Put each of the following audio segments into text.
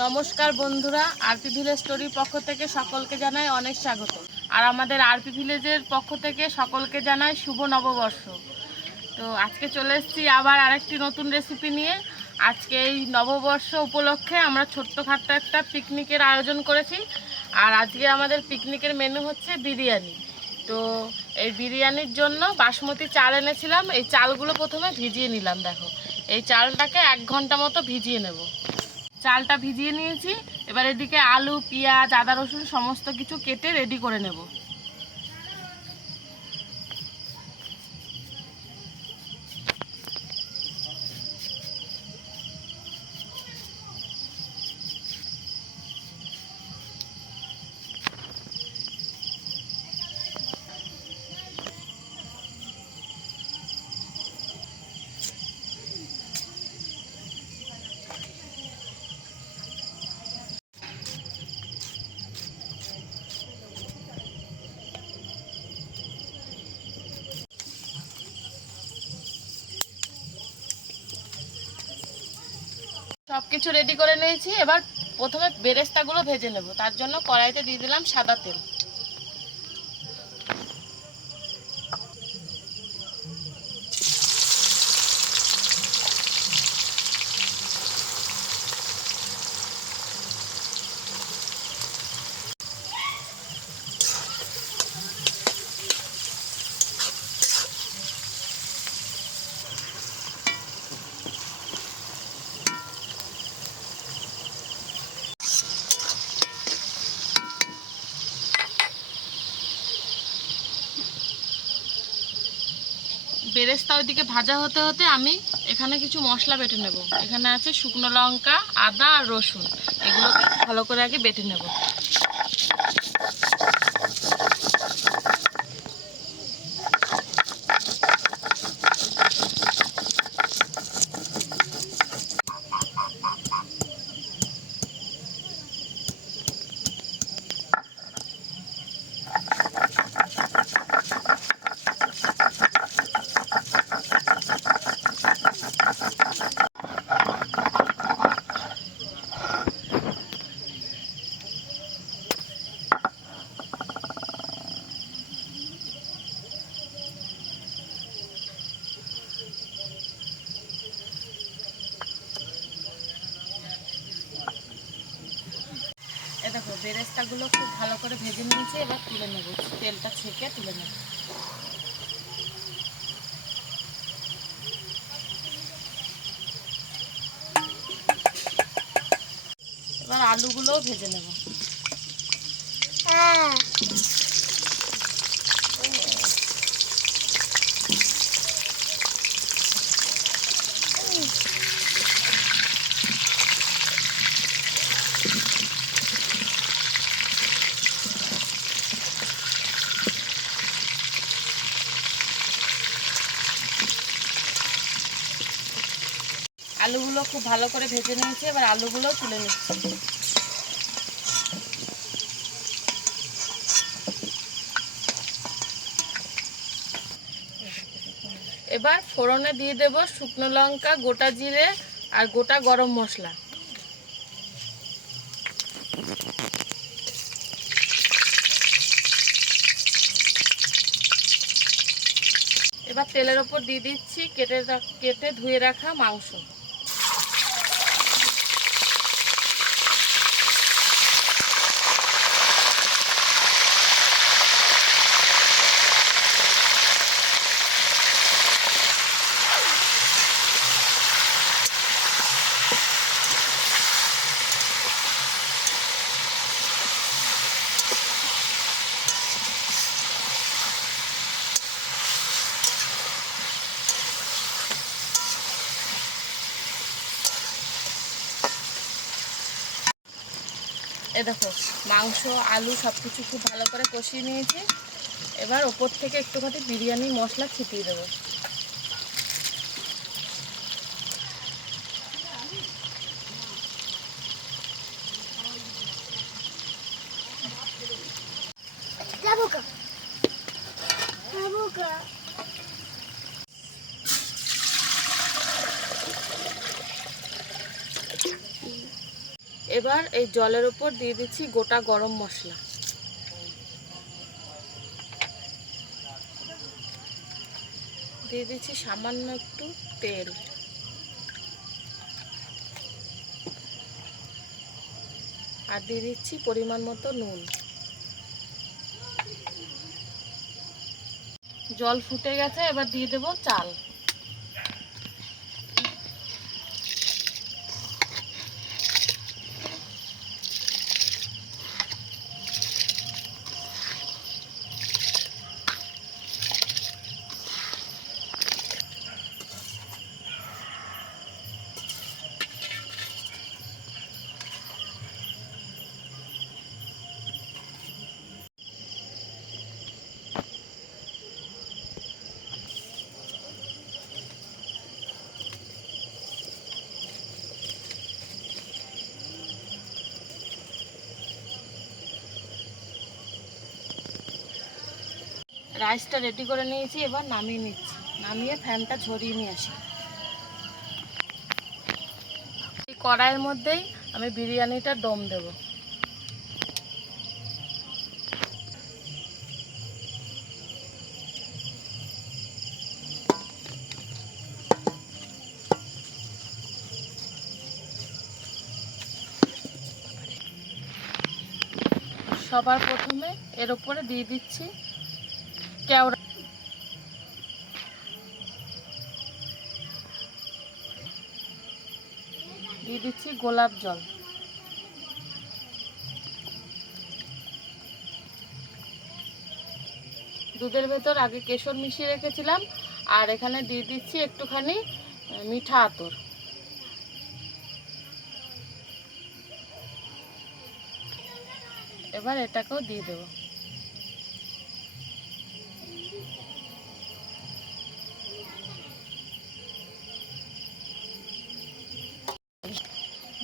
নমস্কার বন্ধুরা, RP village স্টোরির পক্ষ থেকে সকলকে জানাই অনেক স্বাগত। আর আমাদের আরপি ভিলেজের পক্ষ থেকে সকলকে জানাই শুভ নববর্ষ। তো আজকে চলে এসেছি আবার আরেকটি নতুন রেসিপি নিয়ে। আজকে এই নববর্ষ উপলক্ষে আমরা ছোট্টখাট্ট একটা পিকনিকের আয়োজন করেছি। আর আজকে আমাদের পিকনিকের মেনু হচ্ছে বিরিয়ানি। তো এই বিরিয়ানির জন্য বাসমতি চাল এনেছিলাম। এই চালগুলো প্রথমে ভিজিয়ে নিলাম। দেখো, এই চালটাকে 1 ঘন্টা মতো ভিজিয়ে নেব। চালটা ভিজিয়ে নিয়েছি। এবার এদিকে আলু, পেঁয়াজ, আদা, রসুন সমস্ত কিছু কেটে রেডি করে নেব। সব কিছু রেডি করে নিয়েছি। এবার প্রথমে বেরেস্তাগুলো ভেজে নেব। তার জন্য কড়াইতে দিয়ে দিলাম সাদা তেল। বেরেস্তা ওইদিকে ভাজা হতে হতে আমি এখানে কিছু মশলা বেটে নেব। এখানে আছে শুকনো লঙ্কা, আদা আর রসুন। এগুলোকে ভালো করে আগে বেটে নেব। দেখো, বেরেস্তাগুলো খুব ভালো করে ভেজে নিয়েছি। এবার তুলে নেব, তেলটা ছেঁকে তুলে নেব। এবার আলুগুলোও ভেজে নেব। আলুগুলো খুব ভালো করে ভেজে নিয়েছি। এবার আলুগুলো তুলে নিচ্ছি। এবার ফোড়নে দিয়ে দেব শুকনো লঙ্কা, গোটা জিরে আর গোটা গরম মশলা। এবার তেলের ওপর দিয়ে দিচ্ছি কেটে ধুয়ে রাখা মাংস। দেখো, মাংস, আলু সব কিছু খুব ভালো করে কষিয়ে নিয়েছি। এবার ওপর থেকে একটুখানি বিরিয়ানি মশলা ছিটিয়ে দেবো। এবার এই জলের উপর দিয়ে দিচ্ছি গোটা গরম মশলা, দিয়ে দিচ্ছি সামান্য একটু তেল, আর দিয়ে দিচ্ছি পরিমাণ মতো নুন। জল ফুটে গেছে, এবার দিয়ে দেব চাল। রাইসটা রেডি করে নিয়েছি, এবার নামিয়ে নিচ্ছি। নামিয়ে ফ্যানটা ঝরিয়ে নিয়ে আসি। এই কড়াইয়ের মধ্যেই আমি বিরিয়ানিটা দম দেব। সবার প্রথমে এর উপরে দিয়ে দিচ্ছি কেওড়া, দিয়ে দিচ্ছি গোলাপ জল, দুধের ভেতর আগে কেশর মিশিয়ে রেখেছিলাম, আর এখানে দিয়ে দিচ্ছি একটুখানি মিঠা আতর। এবার এটাকেও দিয়ে দেব।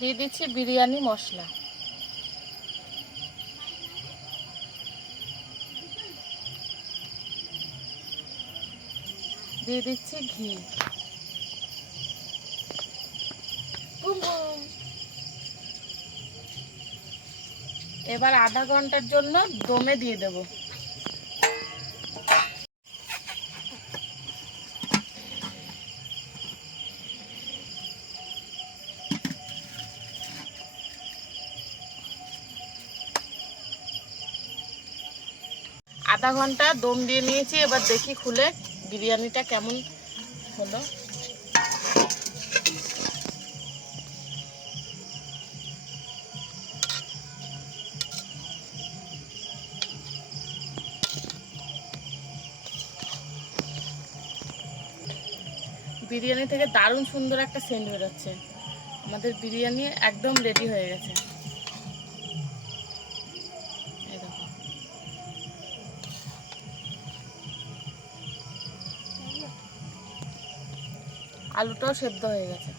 দিয়ে দিচ্ছি বিরিয়ানি মশলা, দিয়ে দিচ্ছি ঘি। এবার আধা ঘন্টার জন্য দমে দিয়ে দেব। আধা ঘন্টা দম দিয়ে নিয়েছি, এবার দেখি খুলে বিরিয়ানিটা কেমন হলো। বিরিয়ানি থেকে দারুণ সুন্দর একটা সেন্ট বেরোচ্ছে। আমাদের বিরিয়ানি একদম রেডি হয়ে গেছে। এই দেখো, আলুটাও সেদ্ধ হয়ে গেছে।